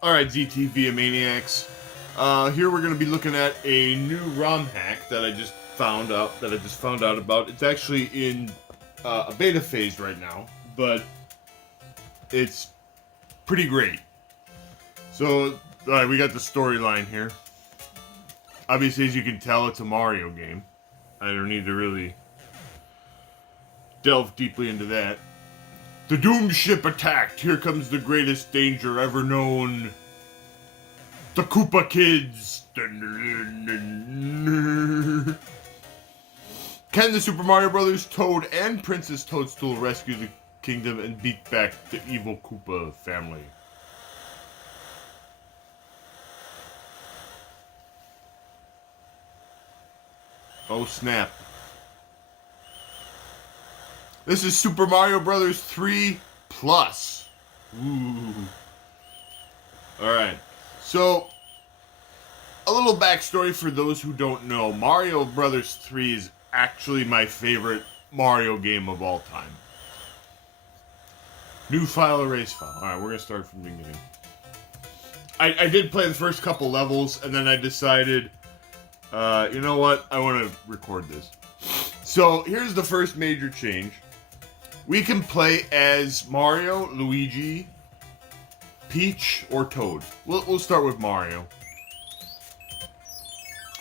Alright, ZTV Maniacs. Here we're going to be looking at a new Romhack that I just found out about. It's actually in a beta phase right now, but it's pretty great. So, alright, we got the storyline here. Obviously, as you can tell, it's a Mario game. I don't need to really delve deeply into that. The Doom Ship attacked. Here comes the greatest danger ever known. The Koopa Kids. Can the Super Mario Brothers, Toad, and Princess Toadstool rescue the kingdom and beat back the evil Koopa family? Oh snap. This is Super Mario Brothers 3 Plus. Ooh. Alright. So, a little backstory for those who don't know. Mario Brothers 3 is actually my favorite Mario game of all time. New file, erase file. Alright, we're going to start from the beginning. I did play the first couple levels, and then I decided, you know what? I want to record this. So, here's the first major change. We can play as Mario, Luigi, Peach, or Toad. We'll start with Mario.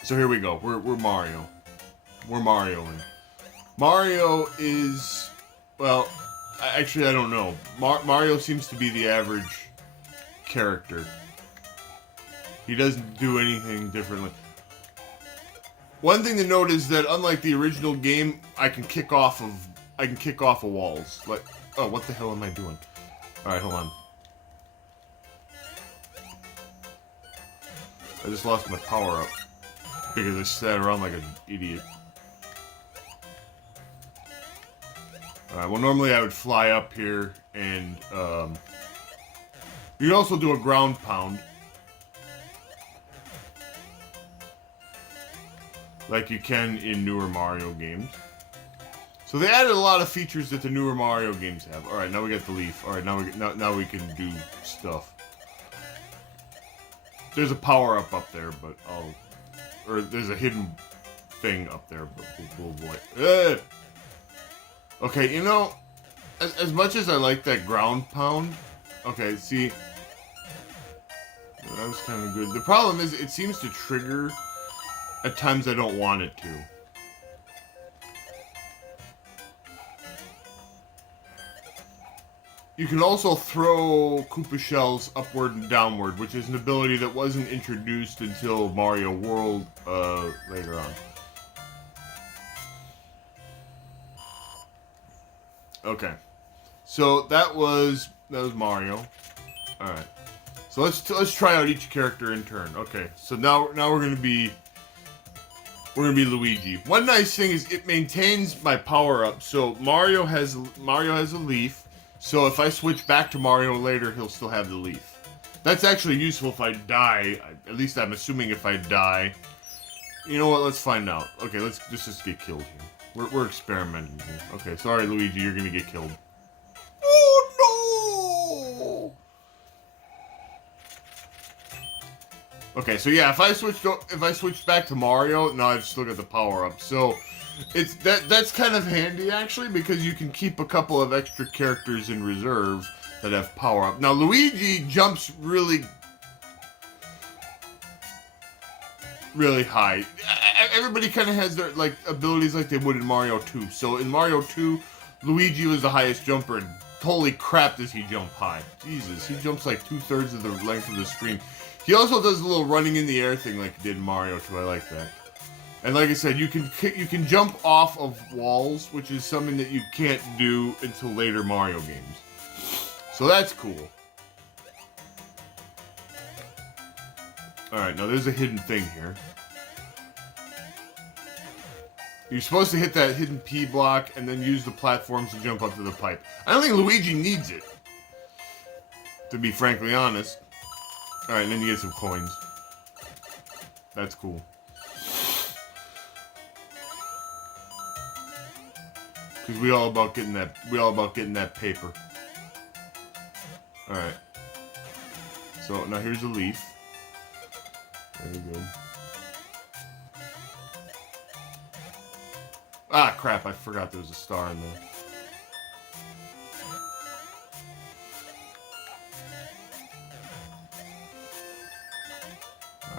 So here we go. We're Mario. We're Marioing. Mario is, well, actually I don't know. Mario seems to be the average character. He doesn't do anything differently. One thing to note is that unlike the original game, I can kick off of walls. Like, oh, what the hell am I doing? Alright, hold on. I just lost my power up because I sat around like an idiot. Alright, well normally I would fly up here and, you can also do a ground pound. Like you can in newer Mario games. So they added a lot of features that the newer Mario games have. Alright, now we got the leaf. Alright, now we can do stuff. There's a power-up up there, but or there's a hidden thing up there, but we'll avoid. Okay, you know, as much as I like that ground pound, okay, see, that was kind of good. The problem is it seems to trigger at times I don't want it to. You can also throw Koopa shells upward and downward, which is an ability that wasn't introduced until Mario World later on. Okay, so that was Mario. All right, so let's try out each character in turn. Okay, so now we're gonna be Luigi. One nice thing is it maintains my power up. So Mario has a leaf. So if I switch back to Mario later, he'll still have the leaf. That's actually useful if I die. At least I'm assuming if I die. You know what? Let's find out. Okay, let's just get killed here. We're experimenting here. Okay, sorry, Luigi, you're gonna get killed. Oh no! Okay, so yeah, if I switched back to Mario, now I've still got the power up. So that's kind of handy actually, because you can keep a couple of extra characters in reserve that have power up. Now Luigi jumps really high. Everybody kind of has their like abilities like they would in Mario 2. So in Mario 2, Luigi was the highest jumper, and holy crap does he jump high. Jesus, he jumps like 2/3 of the length of the screen. He also does a little running in the air thing like he did in Mario 2. I like that. And like I said, you can jump off of walls, which is something that you can't do until later Mario games. So that's cool. Alright, now there's a hidden thing here. You're supposed to hit that hidden P block and then use the platforms to jump up to the pipe. I don't think Luigi needs it, to be frankly honest. Alright, and then you get some coins. That's cool. Because we all about getting that paper. Alright. So now here's a leaf. Very good. Ah, crap, I forgot there was a star in there.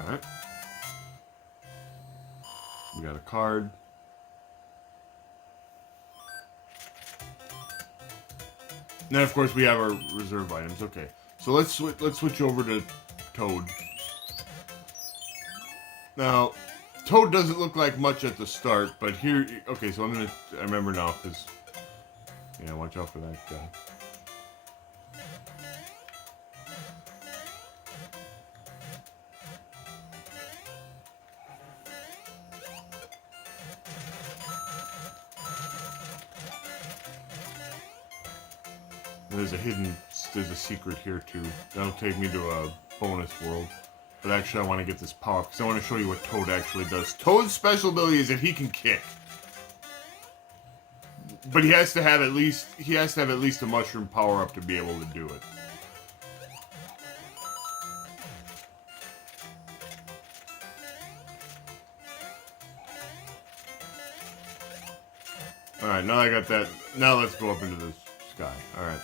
Alright. We got a card. And then, of course, we have our reserve items. Okay, so let's switch over to Toad. Now, Toad doesn't look like much at the start, but here... Okay, so I remember now, because... Yeah, watch out for that guy. There's a secret here too. That'll take me to a bonus world. But actually I want to get this power because I want to show you what Toad actually does. Toad's special ability is that he can kick. But he has to have at least a mushroom power up to be able to do it. Alright, now I got that. Now let's go up into the sky. Alright.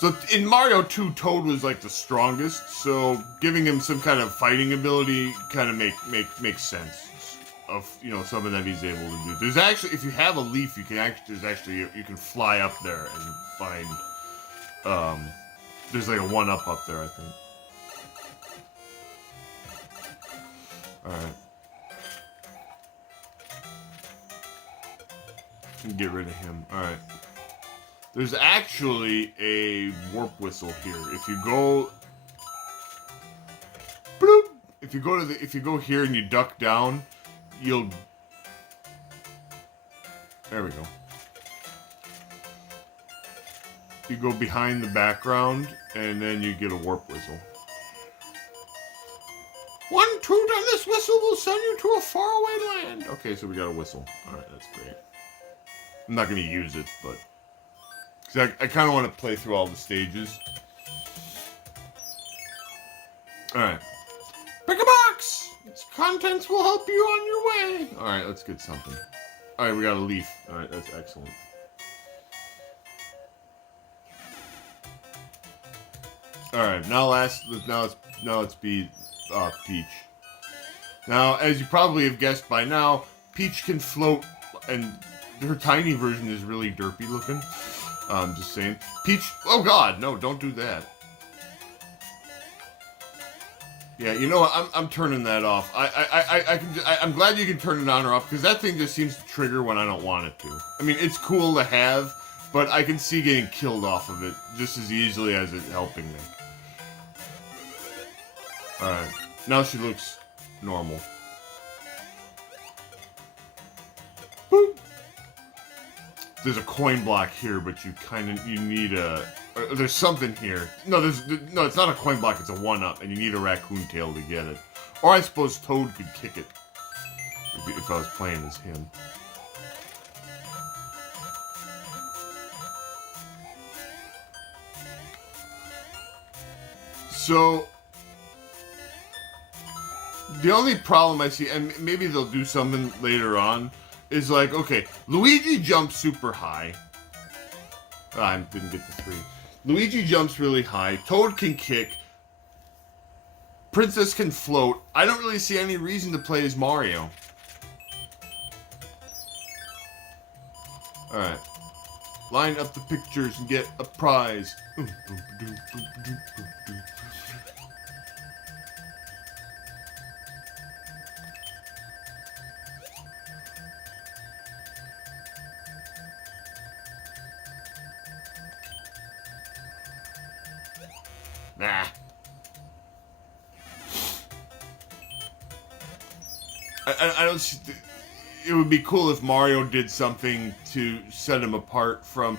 So in Mario 2, Toad was like the strongest, so giving him some kind of fighting ability kind of makes sense of, you know, something that he's able to do. There's actually, if you have a leaf, you can you can fly up there and find there's like a 1-up up there, I think. Alright. Get rid of him. Alright. There's actually a warp whistle here. If you go, bloop, if you go here and you duck down, you'll. There we go. You go behind the background, and then you get a warp whistle. 1 toot on this whistle will send you to a faraway land. Okay, so we got a whistle. All right, that's great. I'm not gonna use it, but. Because I kind of want to play through all the stages. Alright. Pick a box! Its contents will help you on your way! Alright, let's get something. Alright, we got a leaf. Alright, that's excellent. Alright, now let's be Peach. Now, as you probably have guessed by now, Peach can float, and her tiny version is really derpy looking. Just saying. Peach, oh god, no, don't do that. Yeah, you know what, I'm turning that off. I'm glad you can turn it on or off, because that thing just seems to trigger when I don't want it to. I mean, it's cool to have, but I can see getting killed off of it just as easily as it helping me. Alright, now she looks normal. Boop! There's a coin block here, but you need a. There's something here. No, it's not a coin block. It's a 1-up, and you need a raccoon tail to get it. Or I suppose Toad could kick it if I was playing as him. So the only problem I see, and maybe they'll do something later on, is like, okay, Luigi jumps super high. I didn't get the 3. Luigi jumps really high. Toad can kick. Princess can float. I don't really see any reason to play as Mario. Alright. Line up the pictures and get a prize. Nah. I don't see... It would be cool if Mario did something to set him apart from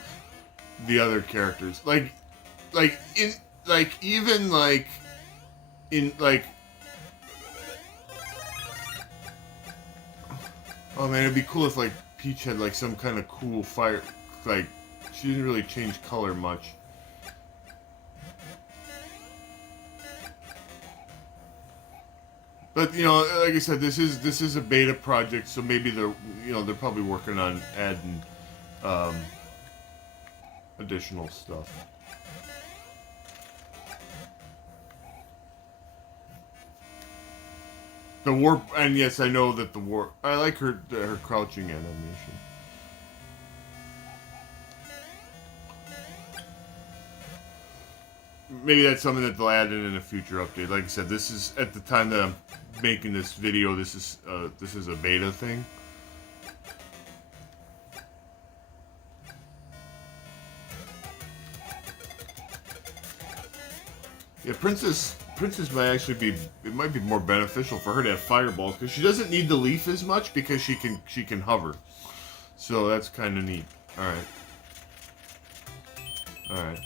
the other characters. Oh man, it'd be cool if like Peach had like some kind of cool fire, like She didn't really change color much. But you know, like I said, this is a beta project, so maybe they're probably working on adding additional stuff. The warp, and yes, I know that the warp. I like her crouching animation. Maybe that's something that they'll add in a future update. Like I said, this is at the time that I'm making this video. This is a beta thing. Yeah, Princess might actually be. It might be more beneficial for her to have fireballs because she doesn't need the leaf as much because she can hover. So that's kind of neat. All right.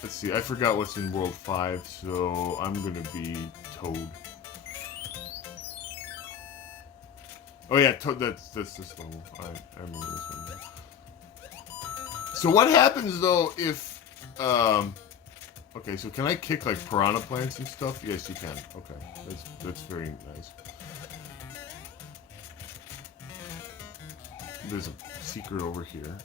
Let's see. I forgot what's in World 5, so I'm gonna be Toad. Oh yeah, Toad. That's this level. I remember this one. So what happens though if Okay, so can I kick like piranha plants and stuff? Yes, you can. Okay, that's very nice. There's a secret over here.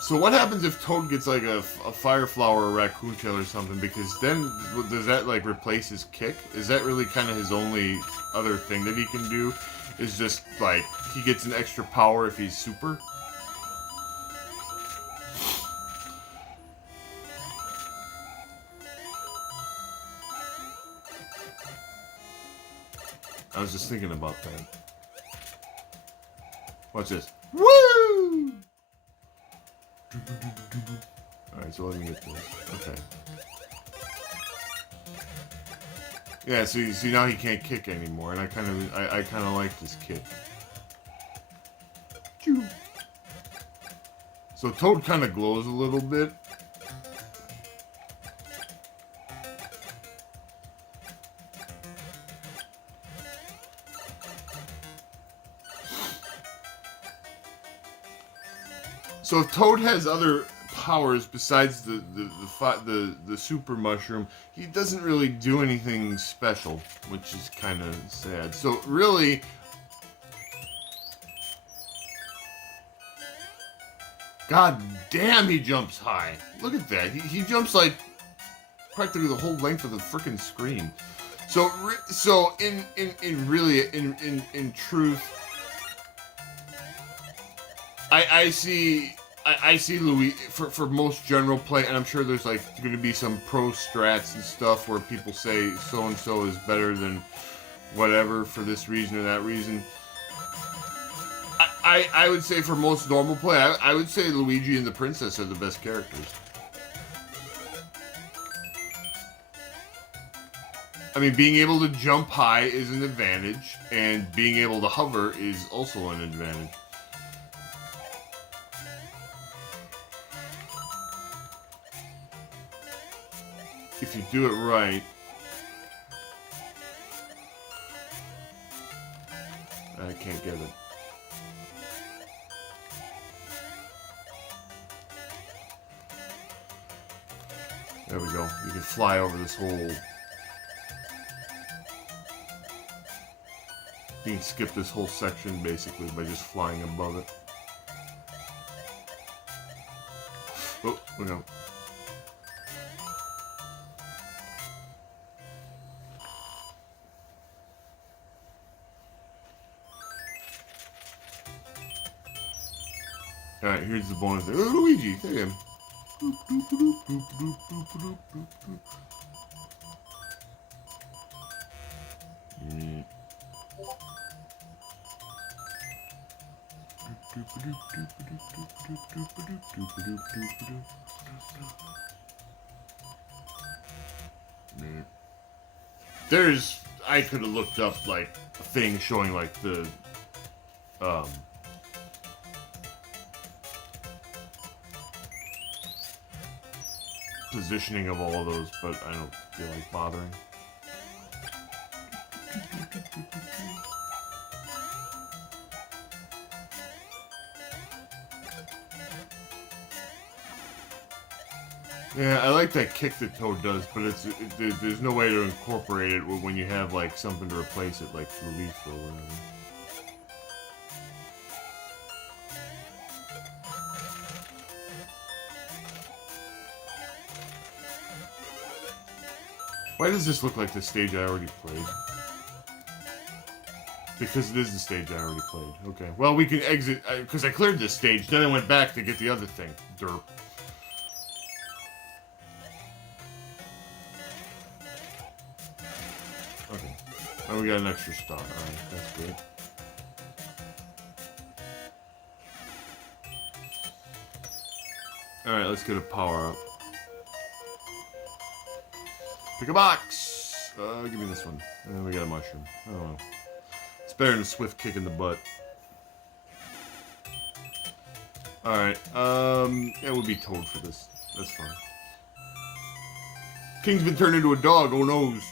So what happens if Toad gets like a fire flower or raccoon tail or something? Because then does that like replace his kick? Is that really kind of his only other thing that he can do? Is just like he gets an extra power if he's super? I was just thinking about that. Watch this. Woo! Alright, so let me get this. Okay. Yeah, so you see now he can't kick anymore, and I kind of like this kick. So Toad kind of glows a little bit. So if Toad has other powers besides the super mushroom, he doesn't really do anything special, which is kind of sad. So really, god damn, he jumps high. Look at that. He jumps like practically the whole length of the frickin' screen. So in truth, I see Luigi for most general play, and I'm sure there's like going to be some pro strats and stuff where people say so and so is better than whatever for this reason or that reason. I would say for most normal play, I would say Luigi and the Princess are the best characters. I mean, being able to jump high is an advantage, and being able to hover is also an advantage. If you do it right. I can't get it. There we go. You can fly over this whole... You can skip this whole section basically by just flying above it. Oh, look out. Alright, here's the bonus there. Oh, Luigi! There you go. There's... I could have looked up, like, a thing showing, like, the... positioning of all of those, but I don't feel like bothering. Yeah, I like that kick that Toad does, but there's no way to incorporate it when you have like something to replace it, like the leaf or whatever. Why does this look like the stage I already played? Because it is the stage I already played. Okay. Well, we can exit, because I cleared this stage, then I went back to get the other thing. Derp. Okay. Oh, we got an extra star. Alright, that's good. Alright, let's get a power up. Pick a box! Give me this one. And we got a mushroom. I don't know. It's better than a swift kick in the butt. Alright, yeah, we'll be Toad for this. That's fine. King's been turned into a dog, oh noes.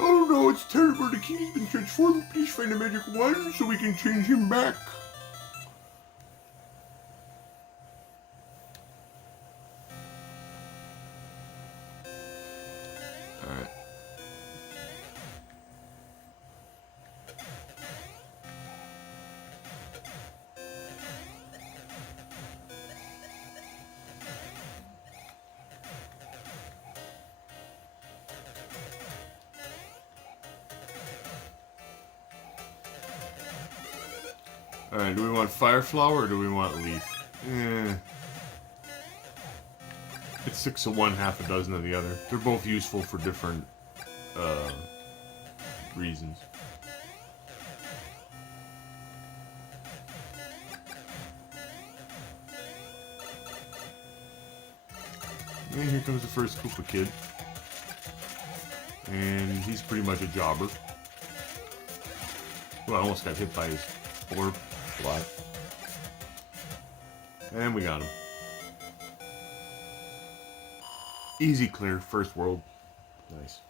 Oh no, it's terrible. The king's been transformed. Please find the magic wand so we can change him back. Alright. Alright, do we want fire flower or do we want leaf? It's 6 of one, half a dozen of the other. They're both useful for different reasons. And here comes the first Koopa kid. And he's pretty much a jobber. Well, I almost got hit by his orb. What? And we got him. Easy clear, first world. Nice.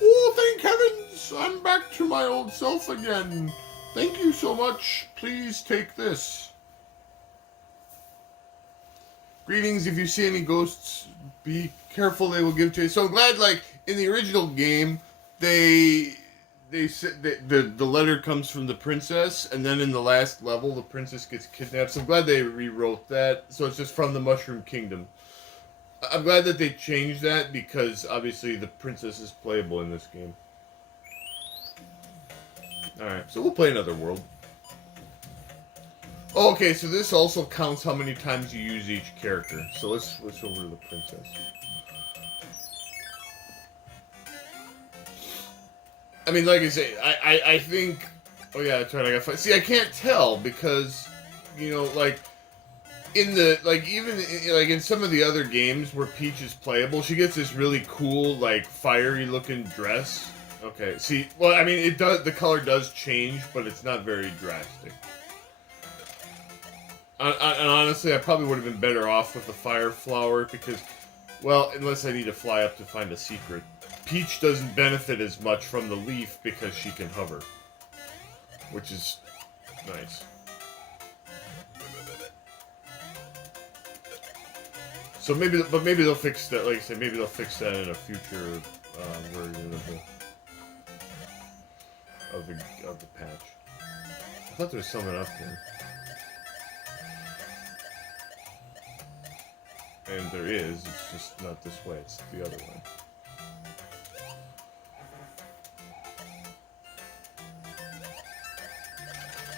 Oh, thank heavens! I'm back to my old self again. Thank you so much. Please take this. Greetings, if you see any ghosts, be careful, they will give to you. So I'm glad, like, in the original game, they said the letter comes from the princess, and then in the last level, the princess gets kidnapped. So I'm glad they rewrote that, so it's just from the Mushroom Kingdom. I'm glad that they changed that, because obviously the princess is playable in this game. Alright, so we'll play another world. Oh, okay, so this also counts how many times you use each character. So let's switch over to the princess. I mean, like I say, I think... Oh yeah, that's right, I got five. See, I can't tell because, you know, like, in the, like, even, like, in some of the other games where Peach is playable, she gets this really cool, like, fiery-looking dress. Okay, see, well, I mean, it does, the color does change, but it's not very drastic. And honestly, I probably would have been better off with the fire flower because, well, unless I need to fly up to find a secret. Peach doesn't benefit as much from the leaf because she can hover, which is nice. So maybe, but maybe they'll fix that. Like I said, maybe they'll fix that in a future version of the patch. I thought there was something up there. And there is, it's just not this way, it's the other way.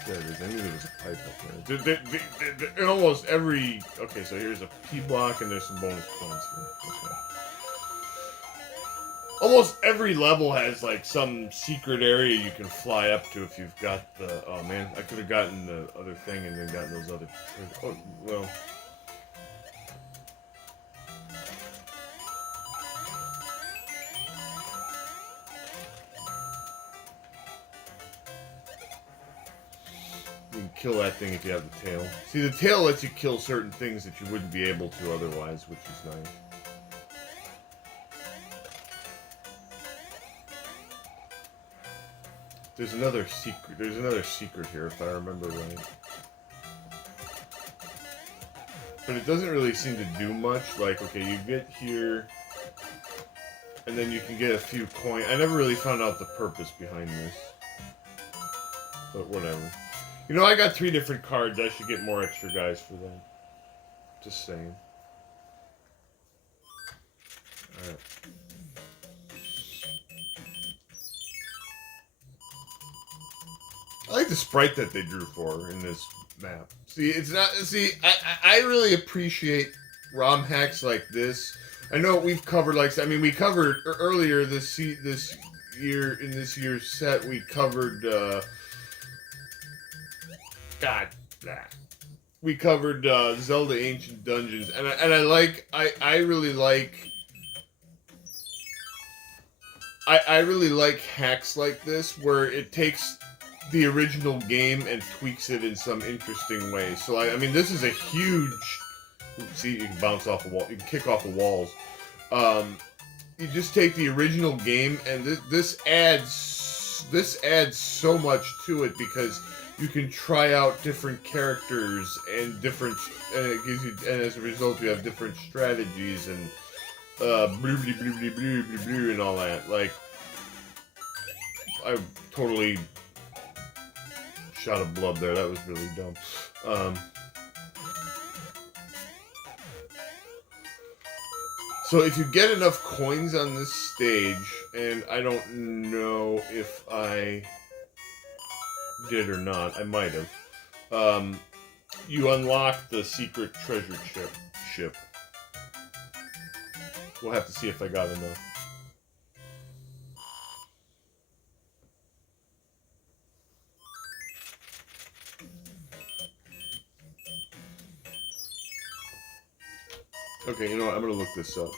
There it is, I knew there was a pipe up there. In almost every... Okay, so here's a P block and there's some bonus points here. Okay. Almost every level has, like, some secret area you can fly up to if you've got the... Oh, man, I could have gotten the other thing and then gotten those other... Oh, well... You can kill that thing if you have the tail. See, the tail lets you kill certain things that you wouldn't be able to otherwise, which is nice. There's another secret. There's another secret here, if I remember right. But it doesn't really seem to do much. Like, okay, you get here, and then you can get a few coins. I never really found out the purpose behind this. But whatever. You know, I got 3 different cards. I should get more extra guys for that. Just saying. Alright. I like the sprite that they drew for in this map. See, it's not. See, I really appreciate ROM hacks like this. I know we've covered we covered earlier this year in this year's set. We covered we covered Zelda Ancient Dungeons, and I really like hacks like this where it takes the original game and tweaks it in some interesting way. So I mean, this is a huge. See, you can bounce off a wall. You can kick off the walls. You just take the original game, and this adds so much to it because you can try out different characters and it gives you, and as a result, you have different strategies and blue and all that. Like, I totally shot of blood there. That was really dumb. So if you get enough coins on this stage, and I don't know if I did or not, I might have, you unlock the secret treasure ship. We'll have to see if I got enough. Okay, you know what? I'm gonna look this up.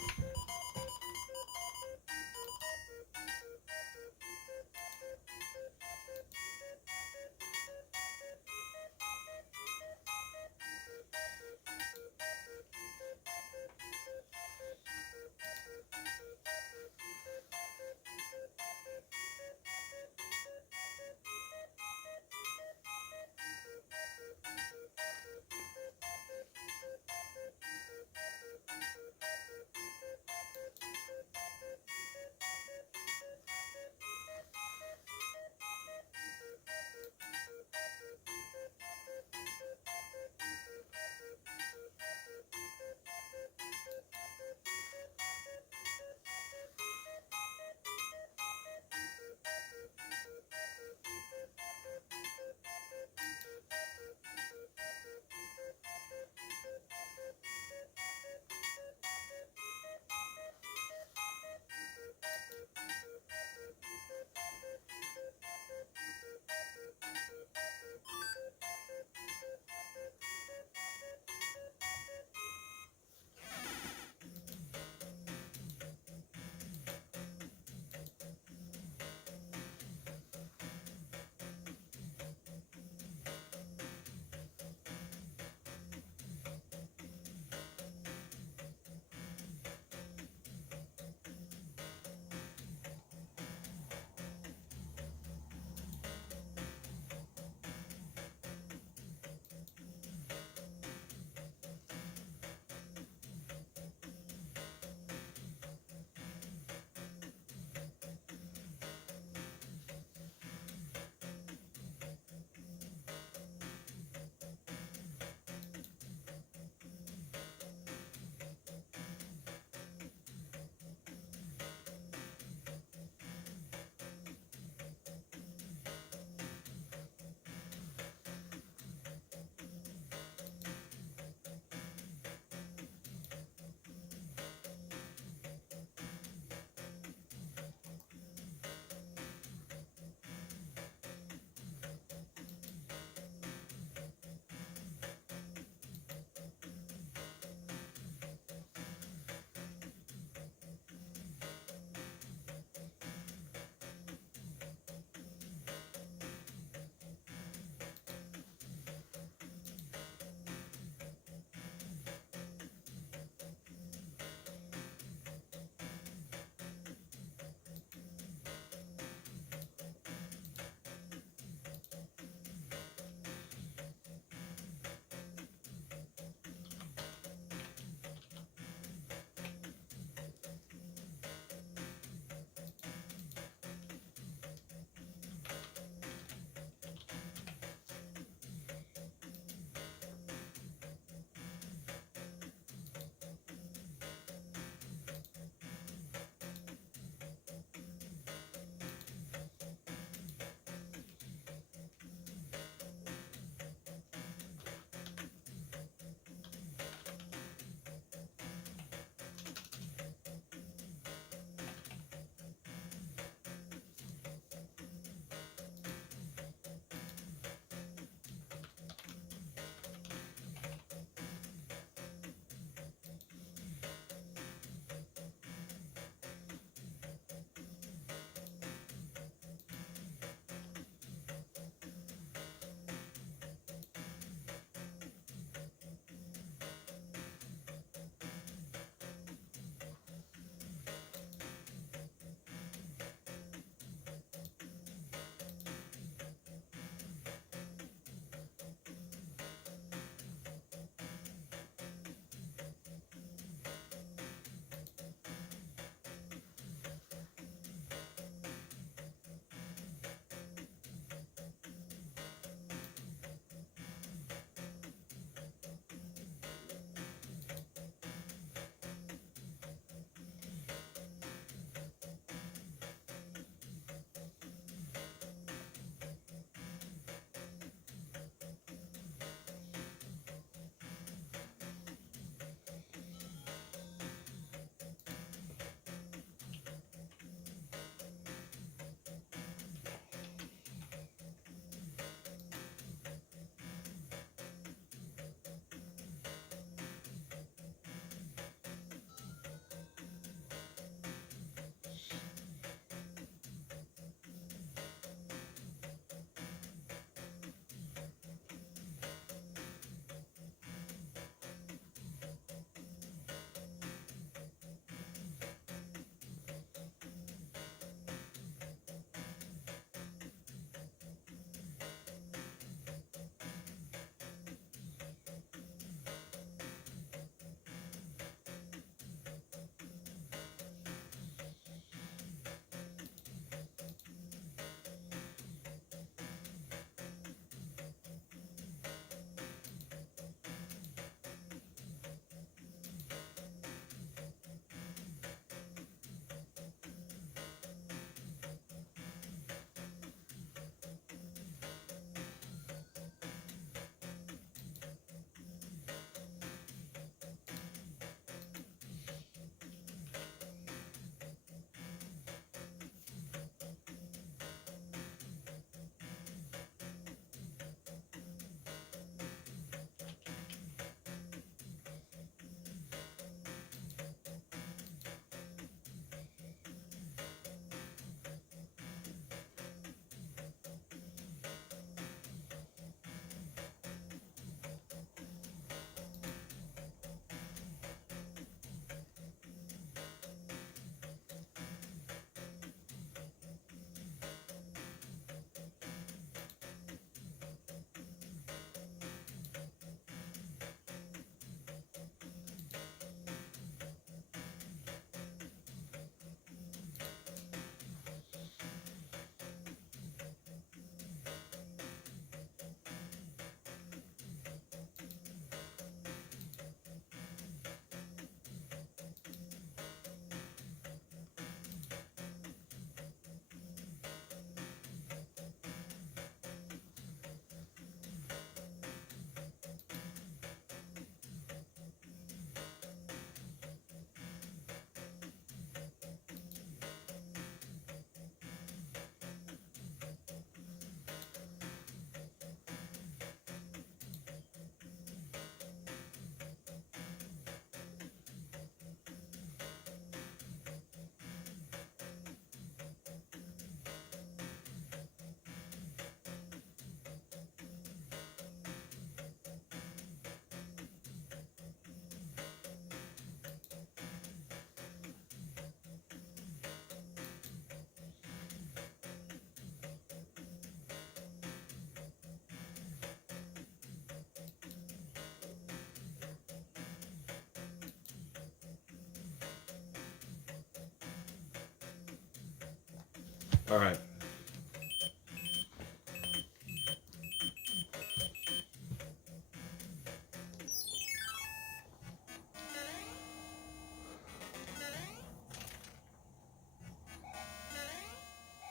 Alright.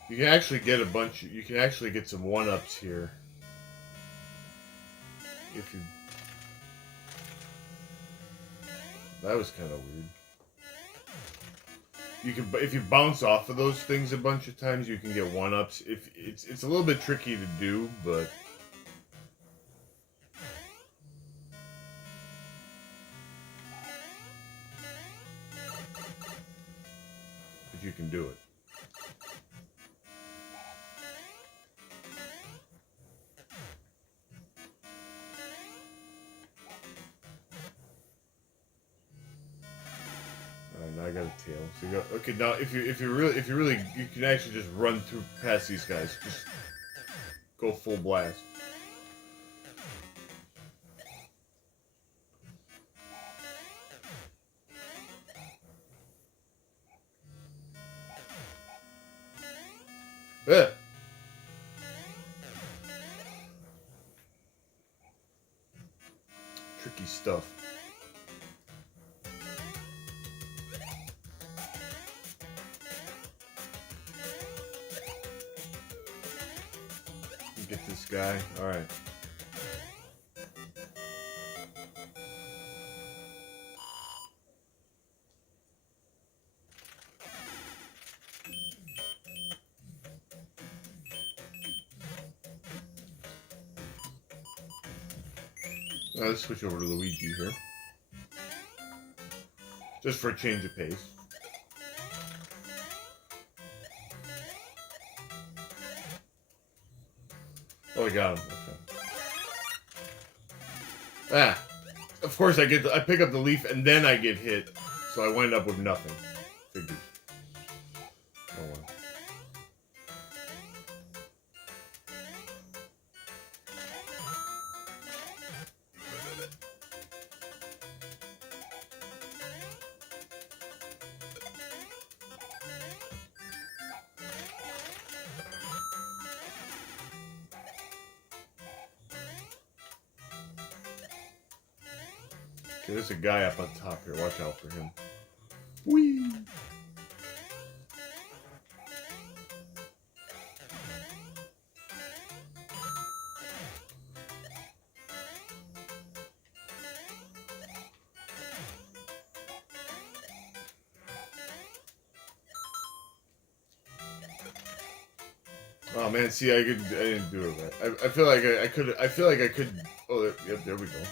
You can actually get a bunch. You can actually get some one-ups here. If you. That was kind of weird. You can, if you bounce off of those things a bunch of times, you can get one-ups. If it's a little bit tricky to do, but you can do it. Now I got a tail. So you go, okay, now if you really you can actually just run through past these guys. Just go full blast. Yeah. Tricky stuff. Get this guy. All right. Let's switch over to Luigi here. Just for a change of pace. Oh, I got him. Okay. Ah! Of course I pick up the leaf and then I get hit. So I wind up with nothing. Figures. Oh well. Okay, there's a guy up on top here. Watch out for him. Whee! Oh man, see, I didn't do it right. I feel like I could. I feel like I could. Oh, yep, there we go.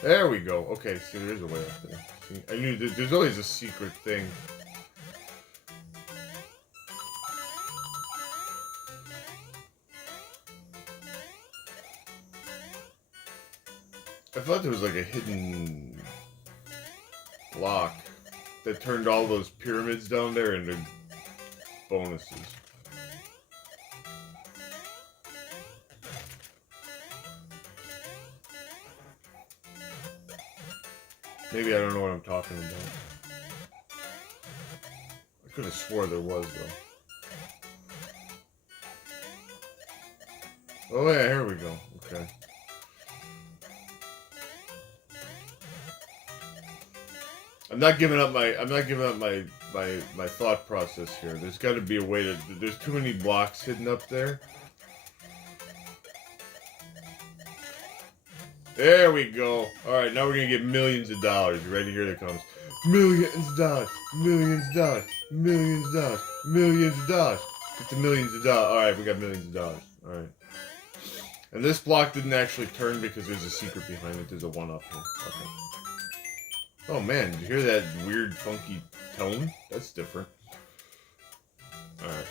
There we go. Okay, see, there is a way up there. See, I knew there's always a secret thing. I thought there was like a hidden block that turned all those pyramids down there into bonuses. Maybe I don't know what I'm talking about. I could have swore there was, though. Oh yeah, here we go. Okay. I'm not giving up my thought process here. There's got to be a way to. There's too many blocks hidden up there. There we go. Alright, now we're gonna get millions of dollars. You ready? Here it comes. Millions of dollars. Millions of dollars. Millions of dollars. Millions of dollars. Get the millions of dollars. Alright, we got millions of dollars. Alright. And this block didn't actually turn because there's a secret behind it. There's a one-up here. Okay. Oh man, did you hear that weird, funky tone? That's different. Alright.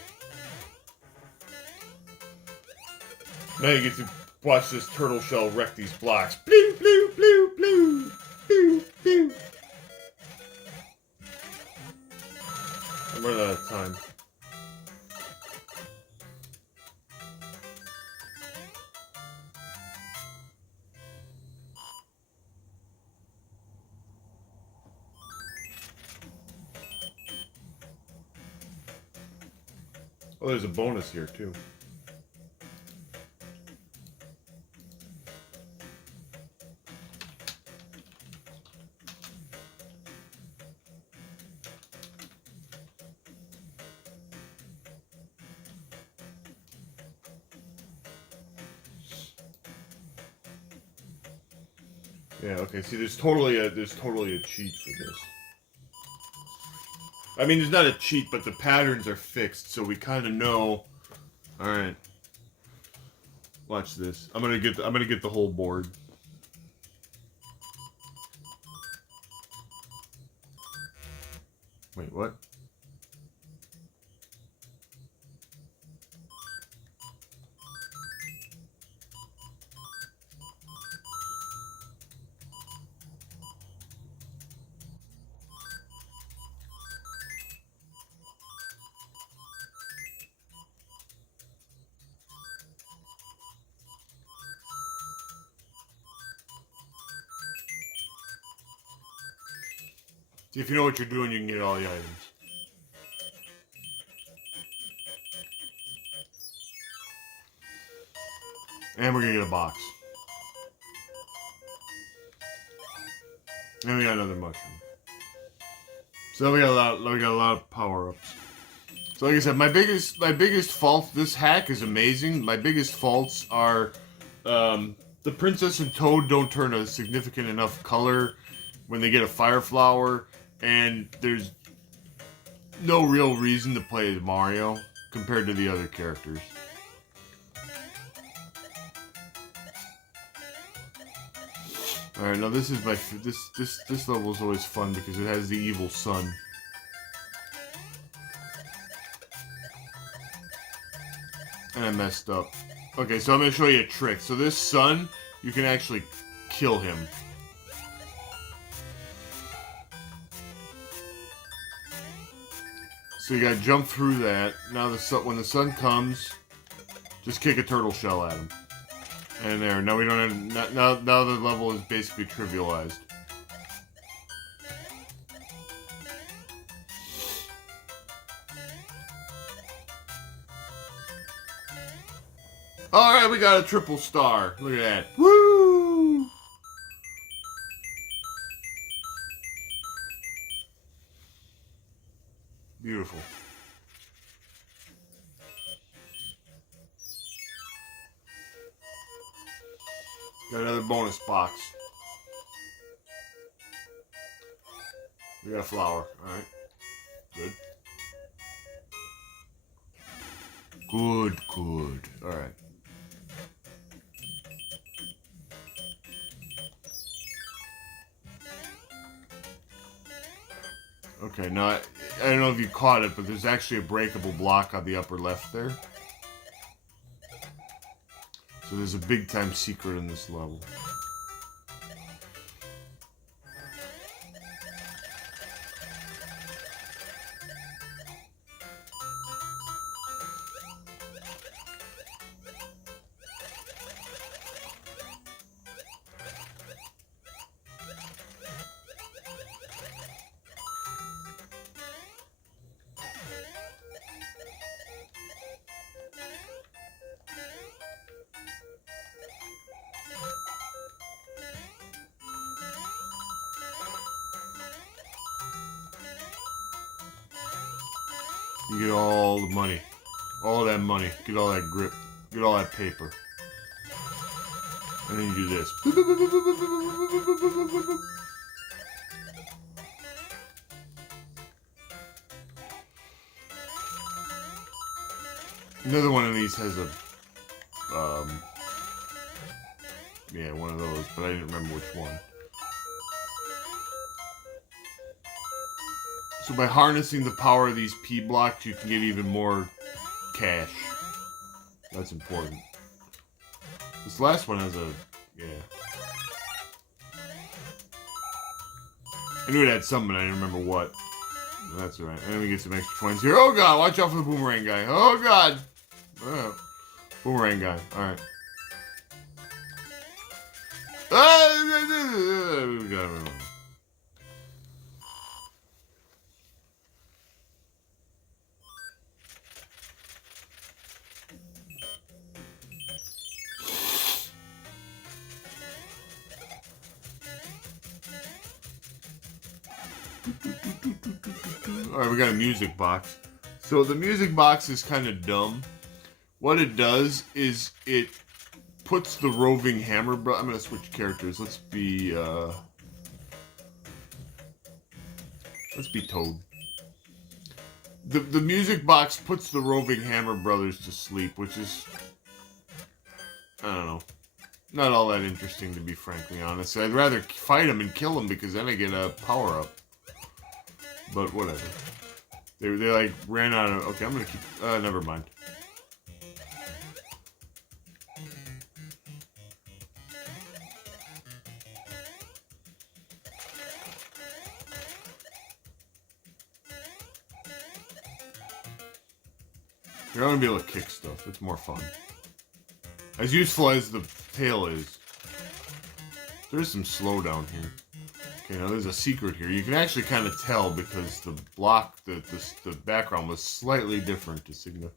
Now you get to watch this turtle shell wreck these blocks. Blue, blue, blue, blue, blue, blue. I'm running out of time. Oh, there's a bonus here, too. Yeah, okay, see, there's totally a cheat for this. I mean, there's not a cheat, but the patterns are fixed, so we kind of know. All right, watch this. I'm gonna get the whole board. Wait, what? See, if you know what you're doing, you can get all the items. And we're gonna get a box. And we got another mushroom. So we got a lot of power-ups. So like I said, my biggest fault, this hack is amazing. My biggest faults are the princess and Toad don't turn a significant enough color when they get a fire flower, and there's no real reason to play as Mario compared to the other characters. Alright, now this is my this level is always fun because it has the evil sun. And I messed up. Okay, so I'm gonna show you a trick. So this sun, you can actually kill him. So you gotta jump through that. Now when the sun comes, just kick a turtle shell at him. And there, now we don't have, now the level is basically trivialized. Alright, we got a triple star. Look at that. Woo! Beautiful. Got another bonus box. We got a flower. Alright. Good. Good, good. Alright. Okay, now, I don't know if you caught it, but there's actually a breakable block on the upper left there. So there's a big-time secret in this level. You get all the money. All that money. Get all that grip. Get all that paper. And then you do this. Another one of these has a, yeah, one of those, but I didn't remember which one. So by harnessing the power of these P blocks, you can get even more cash. That's important. This last one has a, yeah. I knew it had something, I didn't remember what. That's alright. And then we get some extra coins here. Oh god, watch out for the boomerang guy. Oh god. Oh. Boomerang guy. Alright. We got him. Alright, we got a music box. So the music box is kind of dumb. What it does is it puts the roving hammer I'm gonna switch characters. Let's be Toad. The music box puts the roving hammer brothers to sleep, which is, I don't know, not all that interesting, to be frankly honest. I'd rather fight them and kill them because then I get a power up. But whatever. They like ran out of. Okay, I'm gonna keep. Never mind. You're gonna be able to kick stuff. It's more fun. As useful as the tail is. There's some slowdown here. Okay, now there's a secret here. You can actually kind of tell because the block, the background was slightly different to signify.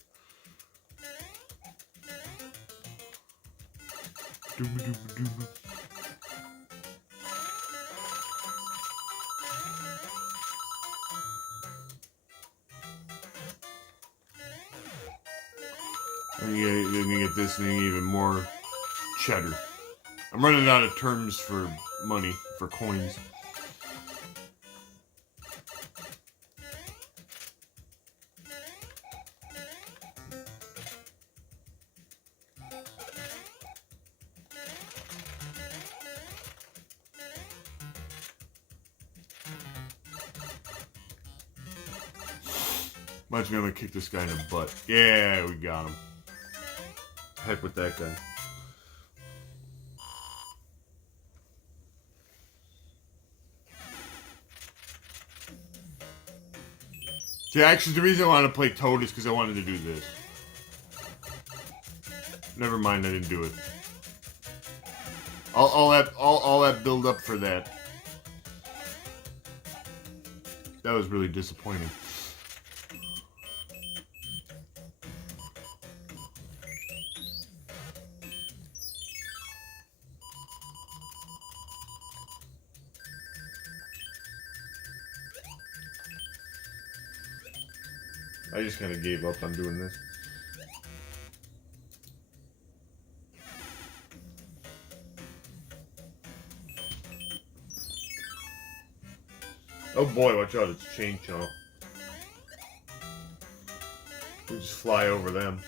And then you get this, and then you get even more cheddar. I'm running out of terms for money, for coins. Reminds me, I'm gonna kick this guy in the butt. Yeah, we got him. Heck with that guy. See, actually, the reason I wanted to play Toad is because I wanted to do this. Never mind, I didn't do it. All that build up for that. That was really disappointing. I just kind of gave up on doing this. Oh boy, watch out, it's Chain Chomp. We just fly over them.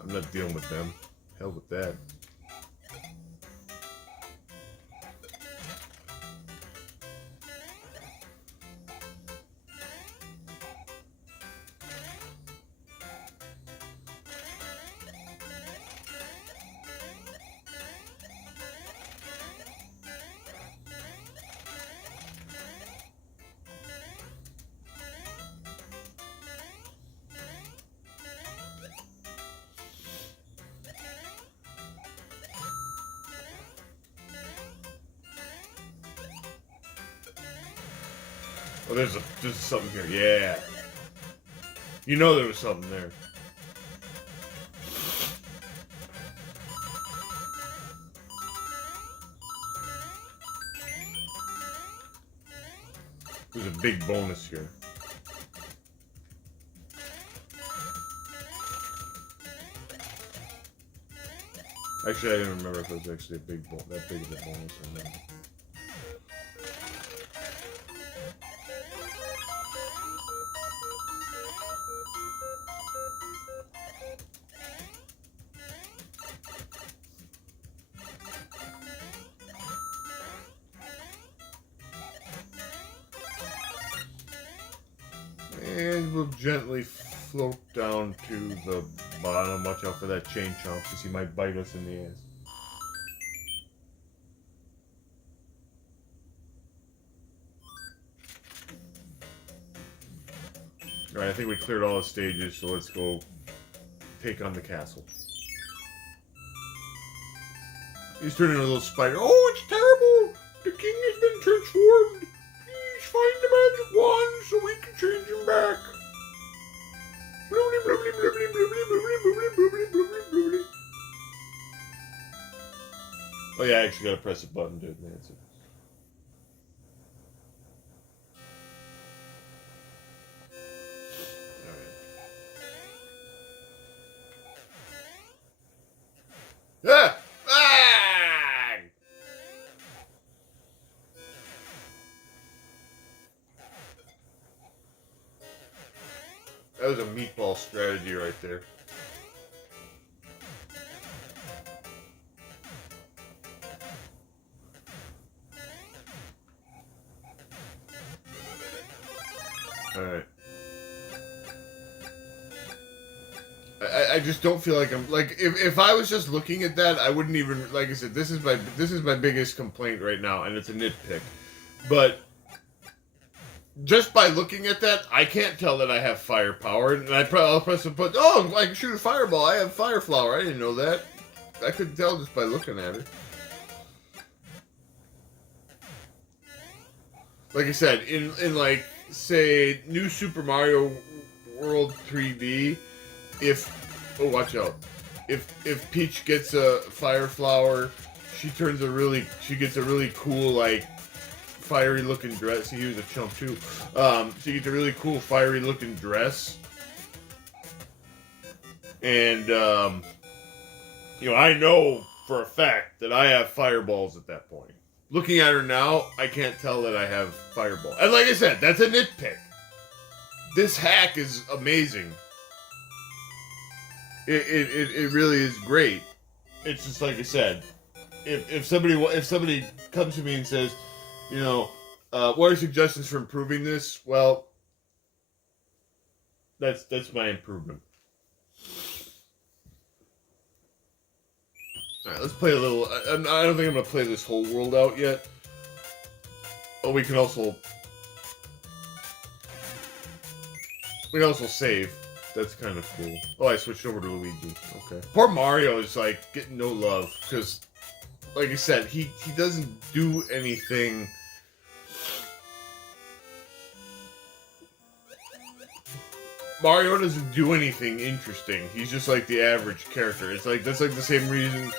I'm not dealing with them. Hell with that. Oh, there's something here. Yeah. You know there was something there. There's a big bonus here. Actually, I didn't remember if it was actually that big of a bonus or not. And we'll gently float down to the bottom. Watch out for that Chain Chomp because he might bite us in the ass. Alright, I think we cleared all the stages, so let's go take on the castle. He's turning into a little spider. Oh, it's terrible! The king has been transformed! Please find the magic wand so we can change him back. Bloobly, bloobly, bloobly, bloobly, bloobly, bloobly, bloobly, bloobly, bloobly. Oh yeah, I actually gotta press a button to advance it. Ah! Ah! That was a meatball strategy right there. Alright. I just don't feel like I'm like if I was just looking at that, I wouldn't even, like I said, this is my biggest complaint right now, and it's a nitpick. But just by looking at that, I can't tell that I have firepower, and I'll press and put, oh, I can shoot a fireball. I have fire flower. I didn't know that. I couldn't tell just by looking at it. Like I said, in like, say, New Super Mario World 3D, oh, watch out. If Peach gets a fire flower, she gets a really cool, like, fiery looking dress. He was a chump too. She gets a really cool fiery looking dress. And I know for a fact that I have fireballs at that point. Looking at her now, I can't tell that I have fireball. And like I said, that's a nitpick. This hack is amazing. It really is great. It's just like I said. If somebody comes to me and says, what are suggestions for improving this? Well, that's my improvement. Alright, let's play a little. I don't think I'm going to play this whole world out yet. Oh, we can also save. That's kind of cool. Oh, I switched over to Luigi. Okay. Poor Mario is, like, getting no love. Because, like I said, he doesn't do anything. Mario doesn't do anything interesting. He's just, like, the average character. It's like, that's, like, the same reason.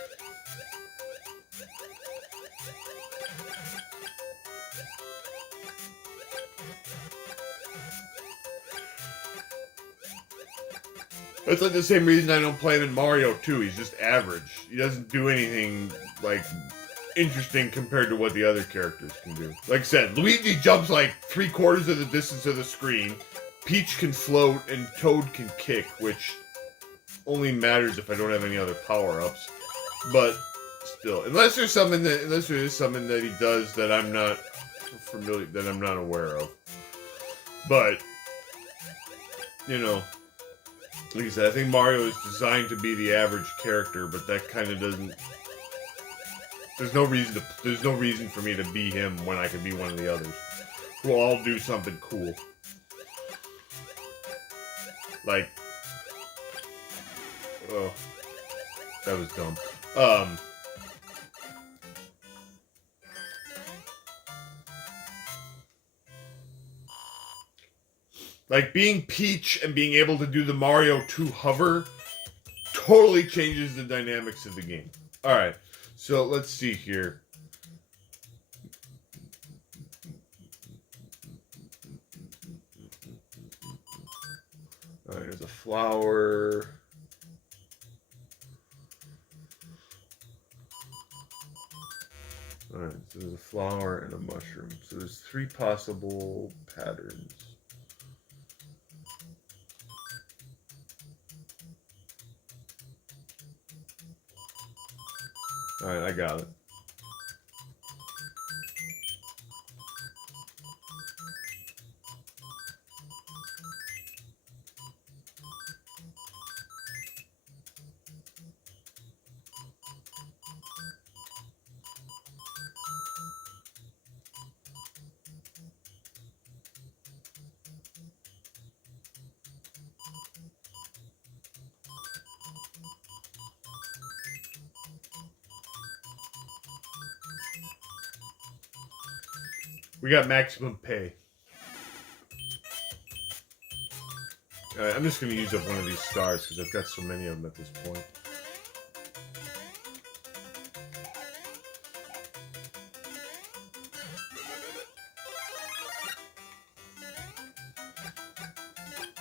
It's like the same reason I don't play him in Mario 2. He's just average. He doesn't do anything, like, interesting compared to what the other characters can do. Like I said, Luigi jumps like 3/4 of the distance of the screen. Peach can float, and Toad can kick, which only matters if I don't have any other power-ups. But still, unless there is something that he does that I'm not familiar, that I'm not aware of. But like I said, I think Mario is designed to be the average character, but that kind of doesn't. There's no reason for me to be him when I can be one of the others, who all do something cool. Like, oh, that was dumb. Like, being Peach and being able to do the Mario 2 hover totally changes the dynamics of the game. Alright, so let's see here. Alright, there's a flower. Alright, so there's a flower and a mushroom. So there's 3 possible patterns. Alright, I got it. We got maximum pay. Alright, I'm just going to use up one of these stars because I've got so many of them at this point.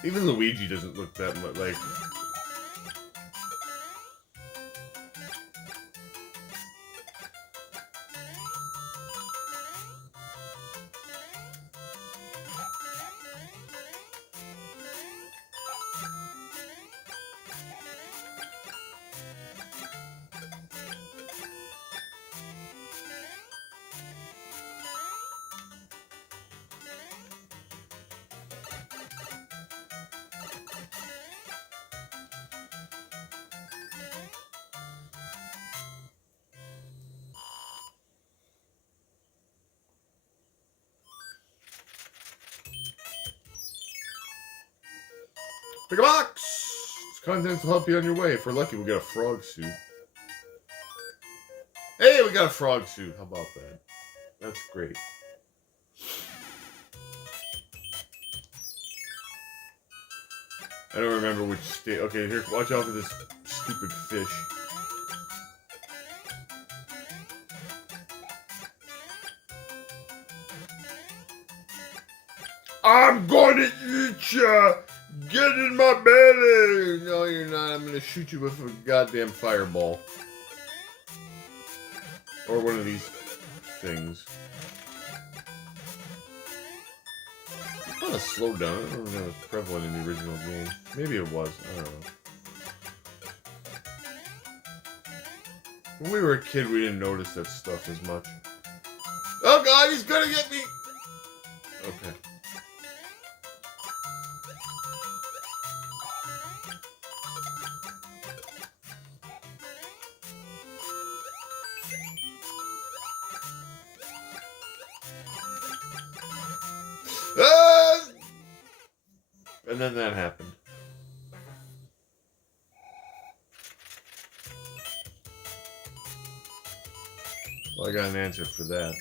Even Luigi doesn't look that much like... Pick a box! Its contents will help you on your way. If we're lucky, we'll get a frog suit. Hey, we got a frog suit. How about that? That's great. I don't remember which state. Okay, here, watch out for this stupid fish. I'm gonna eat ya! Get in my belly! No, you're not. I'm gonna shoot you with a goddamn fireball. Or one of these things. It's not a slowdown. I don't know if it was prevalent in the original game. Maybe it was. I don't know. When we were a kid, we didn't notice that stuff as much. Oh god, he's gonna get me! Okay. Ah! And then that happened. Well, I got an answer for that.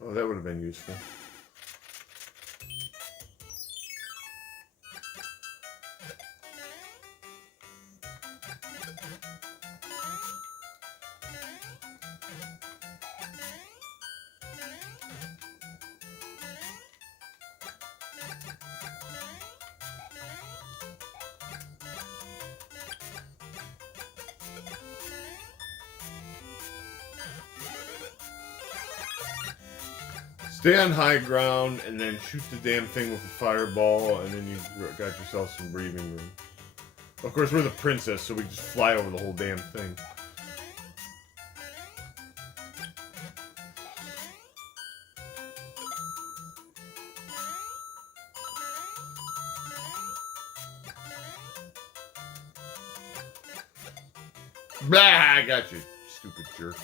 Oh, that would have been useful. Stay on high ground and then shoot the damn thing with a fireball, and then you got yourself some breathing room. Of course, we're the princess, so we just fly over the whole damn thing. Blah! I got you, stupid jerk.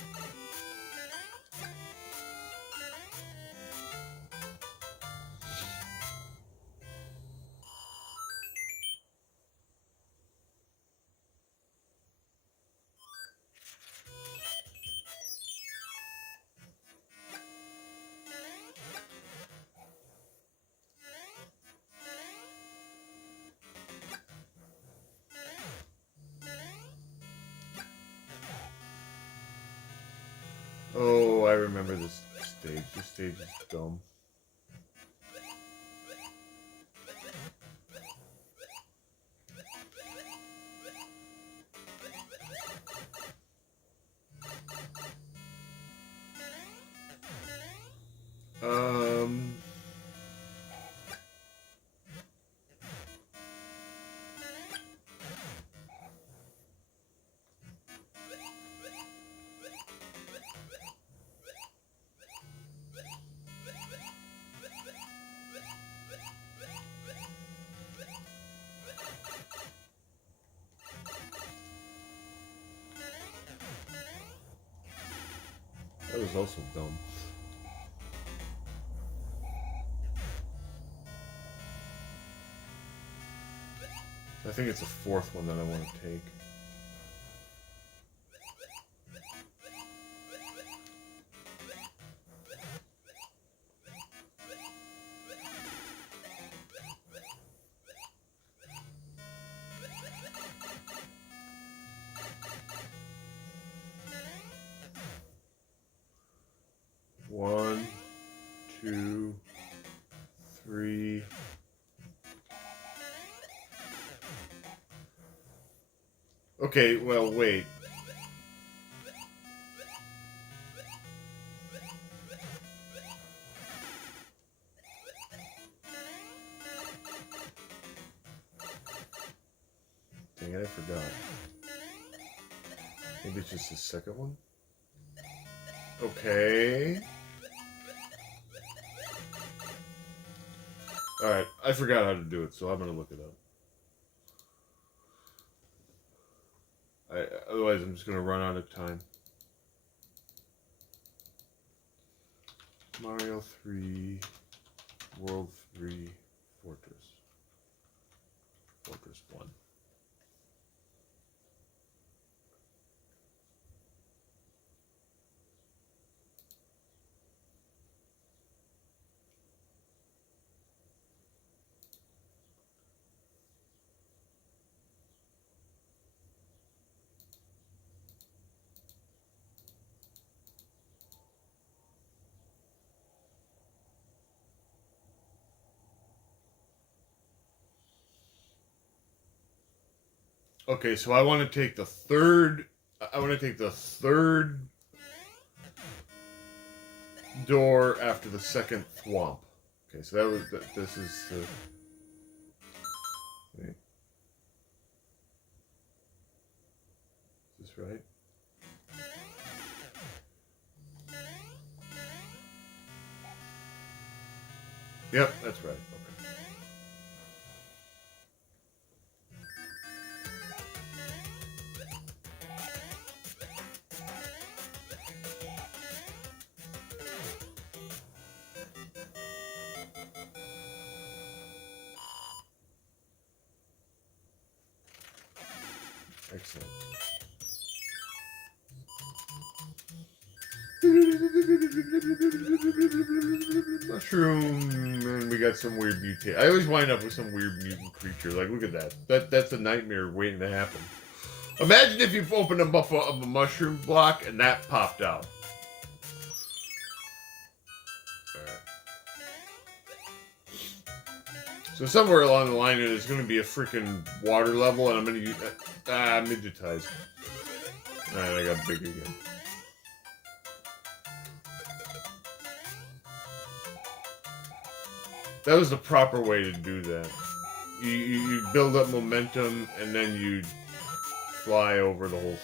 Oh, I remember this stage. This stage is dumb. That was also dumb. I think it's the fourth one that I want to take. One, two, three. Okay, well, wait. Dang it, I forgot. Maybe it's just the second one? Okay. Alright, I forgot how to do it, so I'm gonna look it up. Otherwise, I'm just going to run out of time. Mario 3, World 3, Fortress. Fortress 1. Okay, so I want to take the third. I want to take the third door after the second thwomp. Okay, so that was. This is the. Wait. Is this right? Yep, that's right. Okay. Excellent. Mushroom, and we got some weird mutant. I always wind up with some weird mutant creature. Like, look at that. That's a nightmare waiting to happen. Imagine if you've opened up a mushroom block and that popped out. Alright. So somewhere along the line there's going to be a freaking water level, and I'm going to use... midgetize. Alright, I got big again. That was the proper way to do that. You build up momentum, and then you fly over the whole...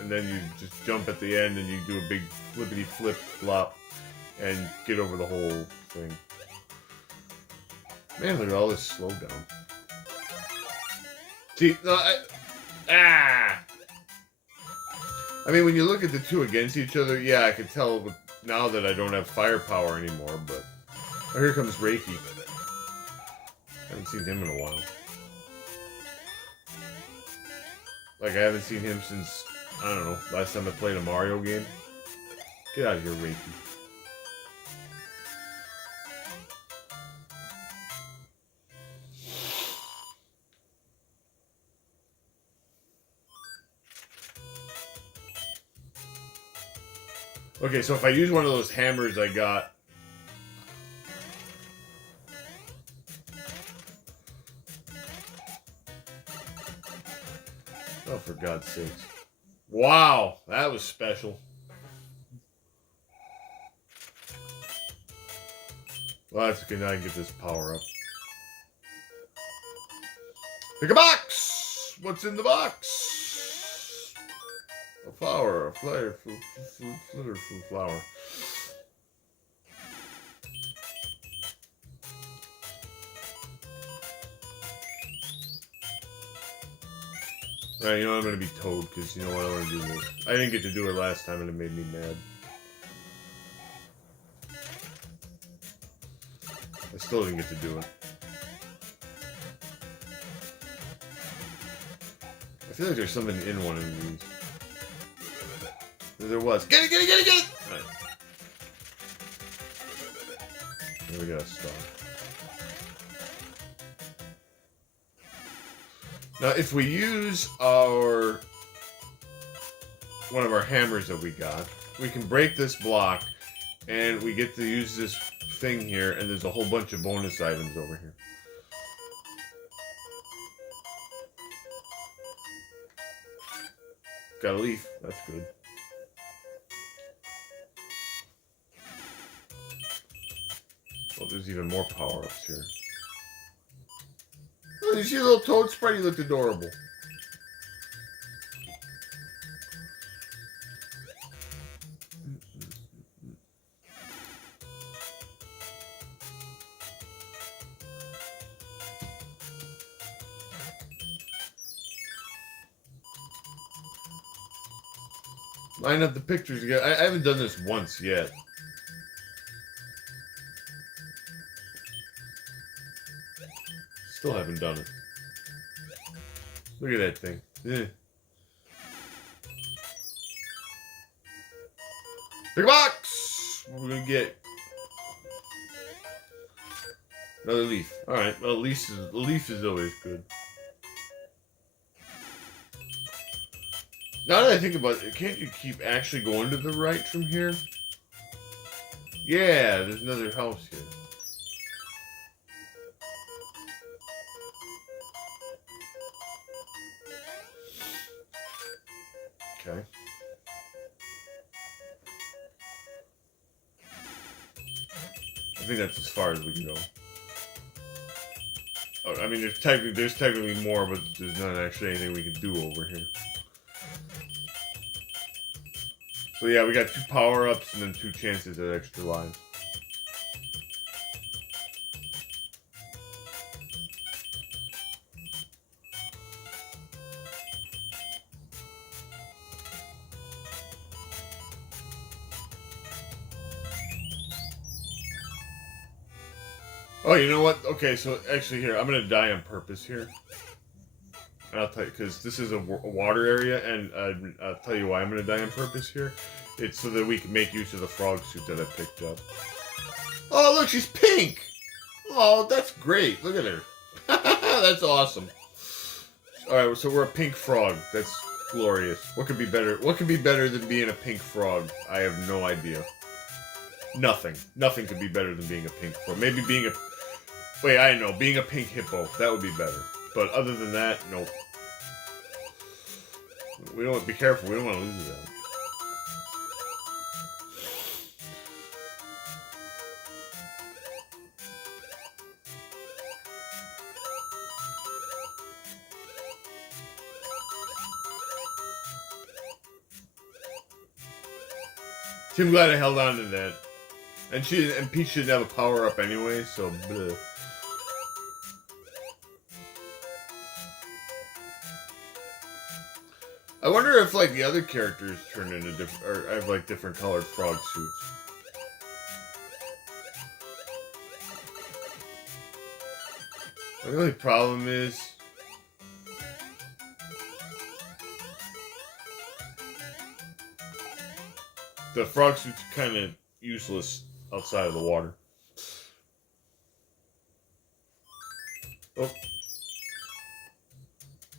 And then you just jump at the end, and you do a big flippity-flip-flop, and get over the whole thing. Man, look at all this slowdown. See, no, I mean, when you look at the two against each other, yeah, I can tell now that I don't have firepower anymore, but... Oh, here comes Reiki. I haven't seen him in a while. Like, I haven't seen him since, I don't know, last time I played a Mario game. Get out of here, Reiki. Okay, so if I use one of those hammers I got... Oh, for God's sakes. Wow, that was special. Well, that's okay, now I can get this power up. Pick a box! What's in the box? A flower, a flitter, flower. Alright, you know what, I'm gonna be Toad, because you know what, I want to do this. I didn't get to do it last time, and it made me mad. I still didn't get to do it. I feel like there's something in one of these. There was. Get it, get it, get it, get it! Alright. Here we go, stop. Now, if we use one of our hammers that we got, we can break this block, and we get to use this thing here, and there's a whole bunch of bonus items over here. Got a leaf. That's good. Well, there's even more power-ups here. Oh, you see a little Toad sprite? He looked adorable. Line up the pictures again. I haven't done this once yet. Still haven't done it. Look at that thing. Yeah. Big box! What are we gonna get? Another leaf. Alright, well, a leaf is always good. Now that I think about it, can't you keep actually going to the right from here? Yeah, there's another house here. Okay. I think that's as far as we can go. Oh, I mean, there's technically more, but there's not actually anything we can do over here. So yeah, we got 2 power-ups and then 2 chances at extra lives. Oh, you know what? Okay, so actually here, I'm gonna die on purpose here. And I'll tell you, because this is a water area, and I'll tell you why I'm gonna die on purpose here. It's so that we can make use of the frog suit that I picked up. Oh, look, she's pink! Oh, that's great. Look at her. That's awesome. Alright, so we're a pink frog. That's glorious. What could be better? What could be better than being a pink frog? I have no idea. Nothing. Nothing could be better than being a pink frog. Maybe being a... Wait, I know. Being a pink hippo. That would be better. But other than that, nope. We don't want to be careful. We don't want to lose that. See, I'm glad I held on to that. And Peach should have a power up anyway, so bleh. I wonder if like the other characters turn into different, or have like different colored frog suits. The only problem is the frog suit's kind of useless outside of the water. Oh.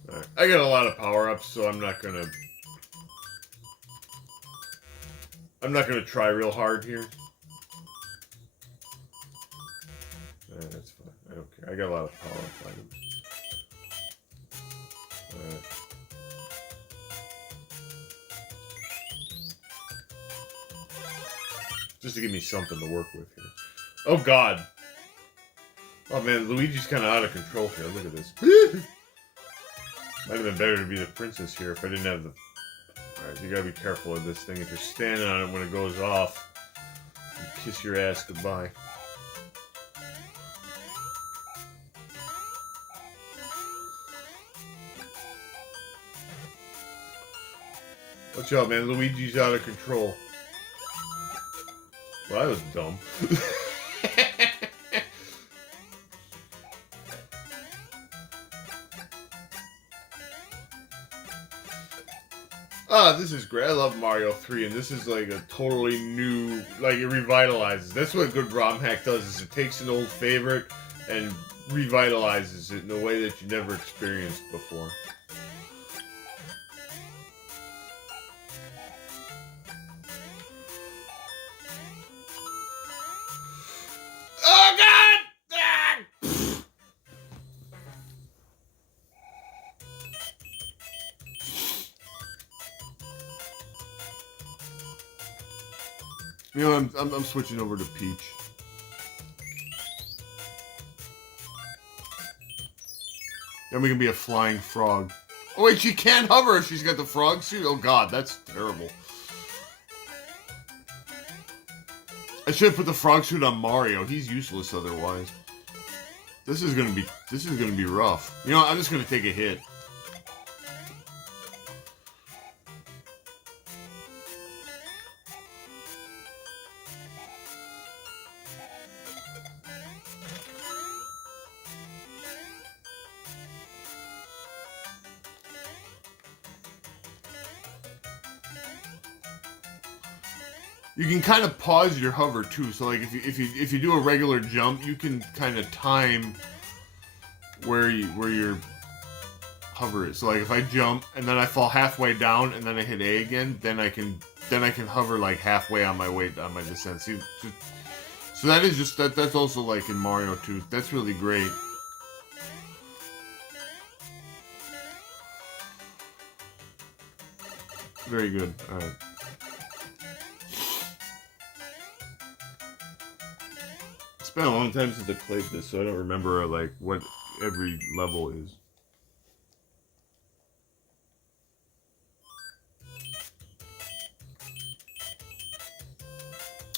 Alright. I got a lot of power-ups, so I'm not gonna try real hard here. That's fine. I don't care. I got a lot of power-up items. Just to give me something to work with here. Oh god. Oh man, Luigi's kind of out of control here. Look at this. Might have been better to be the princess here if I didn't have the... Alright, you gotta be careful of this thing. If you're standing on it when it goes off, you kiss your ass goodbye. Watch out, man. Luigi's out of control. Well, that was dumb. Ah, this is great. I love Mario 3, and this is like a totally new, like it revitalizes. That's what good Romhack does, is it takes an old favorite and revitalizes it in a way that you never experienced before. Oh god! Ah! You know, I'm switching over to Peach. Then we can be a flying frog. Oh wait, she can't hover if she's got the frog suit? Oh god, that's terrible. I should have put the frog suit on Mario. He's useless otherwise. This is gonna be rough. You know, I'm just gonna take a hit. You can kind of pause your hover too. So like if you do a regular jump, you can kind of time where your hover is. So like if I jump and then I fall halfway down and then I hit A again, then I can hover like halfway on my way on my descent. See, so that is just that's also like in Mario 2. That's really great. Very good. All right. It's been a long time since I played this, so I don't remember like what every level is.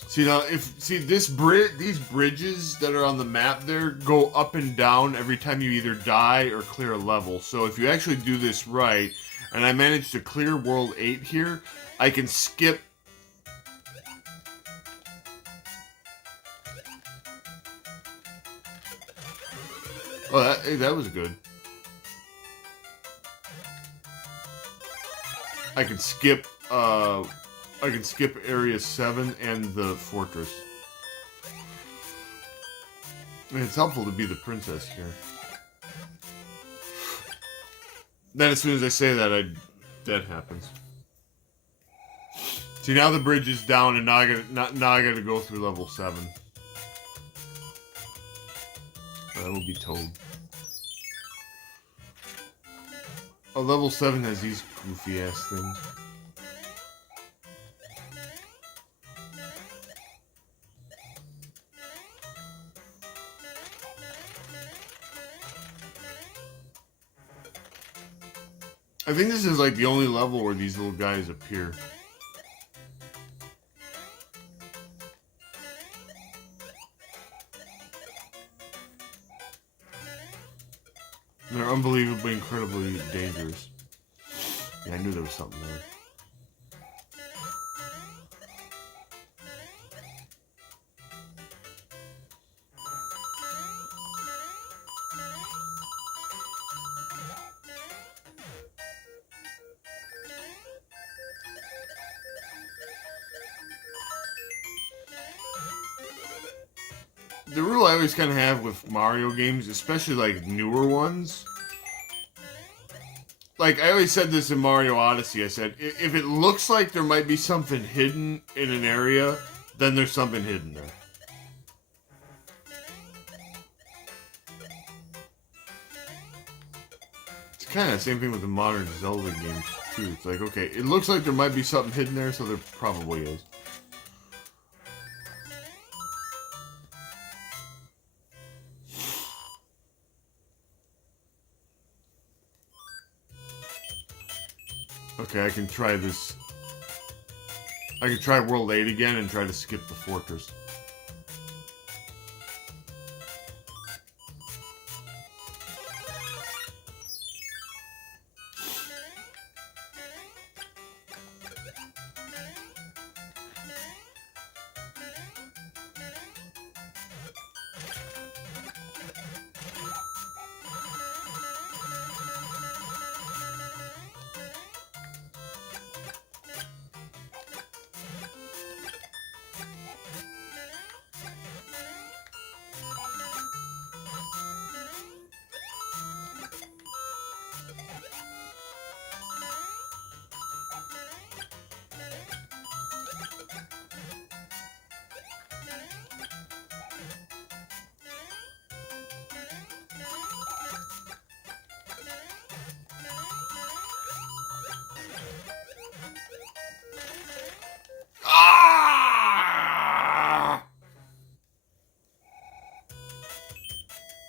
See now, these bridges that are on the map there go up and down every time you either die or clear a level. So if you actually do this right, and I managed to clear World 8 here, I can skip. Oh, that was good. I can skip Area 7 and the fortress. And it's helpful to be the princess here. Then as soon as I say that, that happens. See, now the bridge is down, and now I gotta go through level 7. That will be Toad. Oh, level 7 has these goofy ass things. I think this is like the only level where these little guys appear. They're unbelievably, incredibly dangerous. Yeah, I knew there was something there. The rule I always kind of have with Mario games, especially like newer ones, like I always said this in Mario Odyssey, I said, if it looks like there might be something hidden in an area, then there's something hidden there. It's kind of the same thing with the modern Zelda games too. It's like, okay, it looks like there might be something hidden there, so there probably is. Okay, I can try this. I can try World 8 again and try to skip the fortress.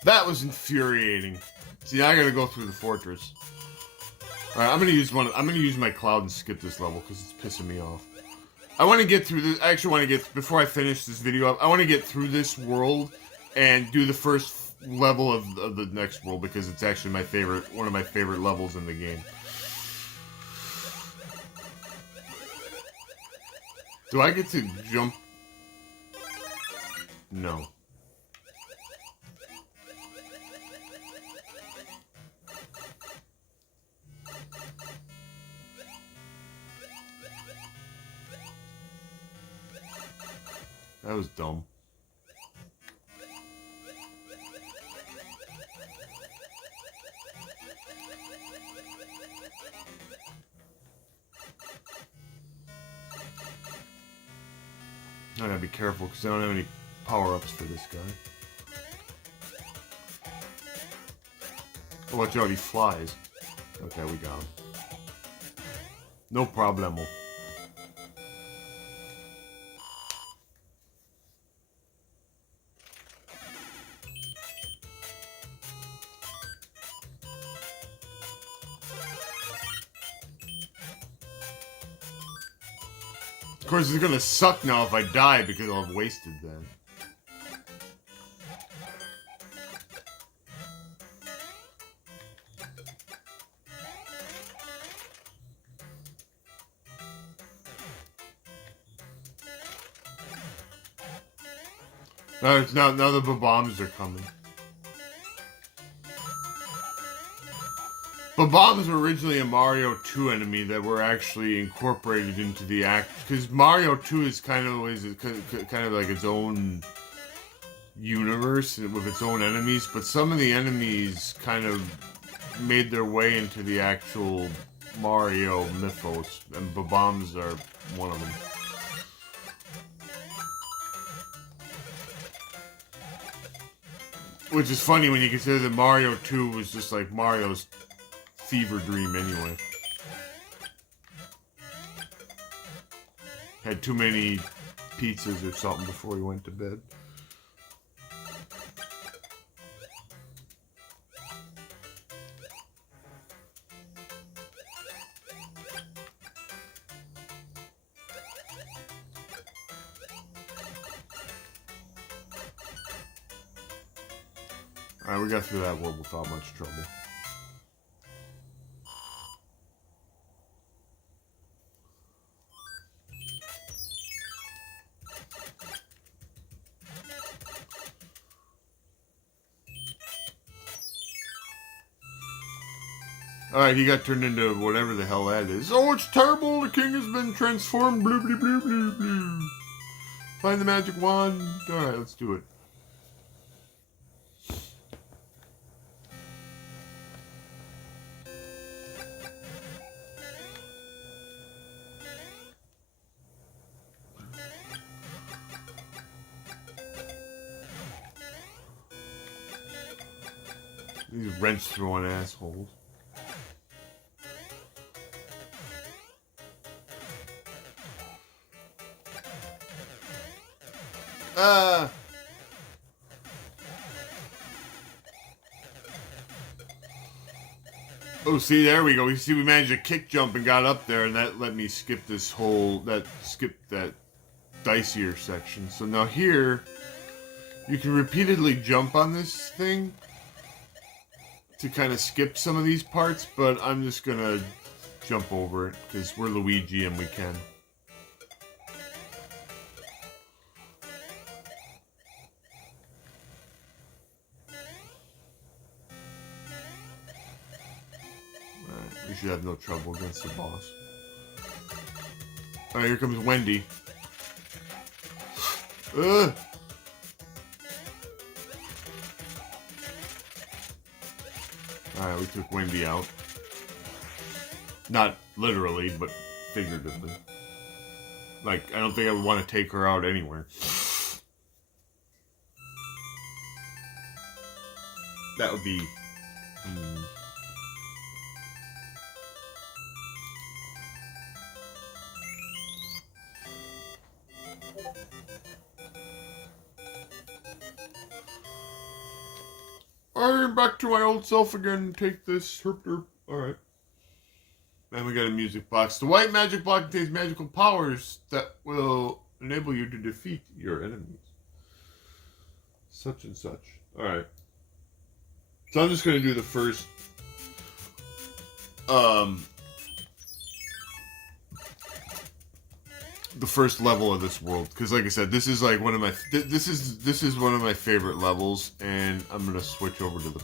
That was infuriating. See, now I gotta go through the fortress. All right, I'm gonna use my cloud and skip this level because it's pissing me off. I want to get through this. I actually want to get before I finish this video up. I want to get through this world and do the first level of the next world because it's actually one of my favorite levels in the game. Do I get to jump? No. That was dumb. I gotta be careful because I don't have any power-ups for this guy. Oh, watch out, he flies. Okay, we got him. No problemo. Of course, it's gonna suck now if I die because I'll have wasted that. Now the bombs are coming. Bombs were originally a Mario 2 enemy that were actually incorporated into the act, because Mario 2 is kind of like its own universe with its own enemies, but some of the enemies kind of made their way into the actual Mario mythos, and bombs are one of them. Which is funny when you consider that Mario 2 was just like Mario's fever dream anyway. Had too many pizzas or something before he went to bed. Alright, we got through that world without much trouble. Alright, he got turned into whatever the hell that is. Oh, it's terrible! The king has been transformed! Blue, blue, blue, blue, blue. Find the magic wand. Alright, let's do it. These wrench throwing assholes. Oh, see, there we go. We see we managed to kick jump and got up there, and that let me skip this whole, skip that dicier section. So now here, you can repeatedly jump on this thing to kind of skip some of these parts, but I'm just gonna jump over it, because we're Luigi and we can. We should have no trouble against the boss. Alright, here comes Wendy. Ugh! Alright, we took Wendy out. Not literally, but figuratively. Like, I don't think I would want to take her out anywhere. That would be... I'm back to my old self again. Take this. Herp derp. Alright. And we got a music box. The white magic block contains magical powers that will enable you to defeat your enemies. Such and such. Alright. So I'm just going to do the first... the first level of this world, because like I said, this is like one of my this is one of my favorite levels, and I'm gonna switch over to the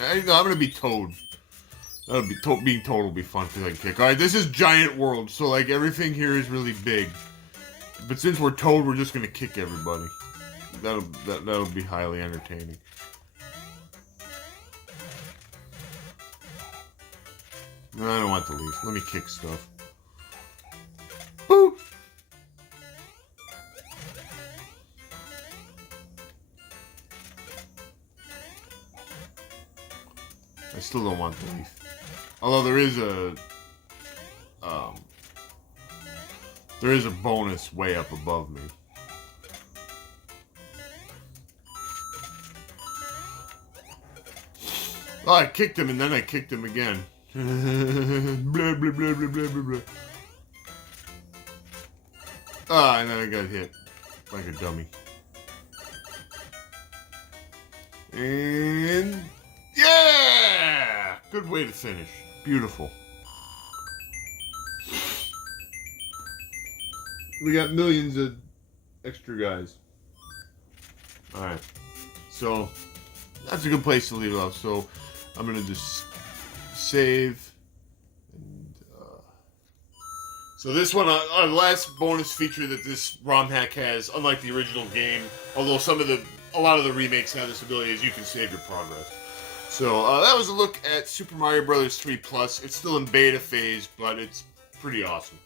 I'm gonna be Toad. That'll be being Toad will be fun because I can kick. All right, this is giant world, so like everything here is really big, But since we're Toad, we're just gonna kick everybody. That'll be highly entertaining. No, I don't want the leaf. Let me kick stuff. Boop! I still don't want the leaf. Although there is a bonus way up above me. Oh, I kicked him and then I kicked him again. Blah, blah, blah, blah, blah, blah, blah. Ah, and then I got hit like a dummy. And yeah! Good way to finish. Beautiful. We got millions of extra guys. Alright. So, that's a good place to leave it off. So, I'm going to just save. And, so this one, our last bonus feature that this Romhack has, unlike the original game, although a lot of the remakes have this ability, is you can save your progress. So, that was a look at Super Mario Bros. 3 Plus. It's still in beta phase, but it's pretty awesome.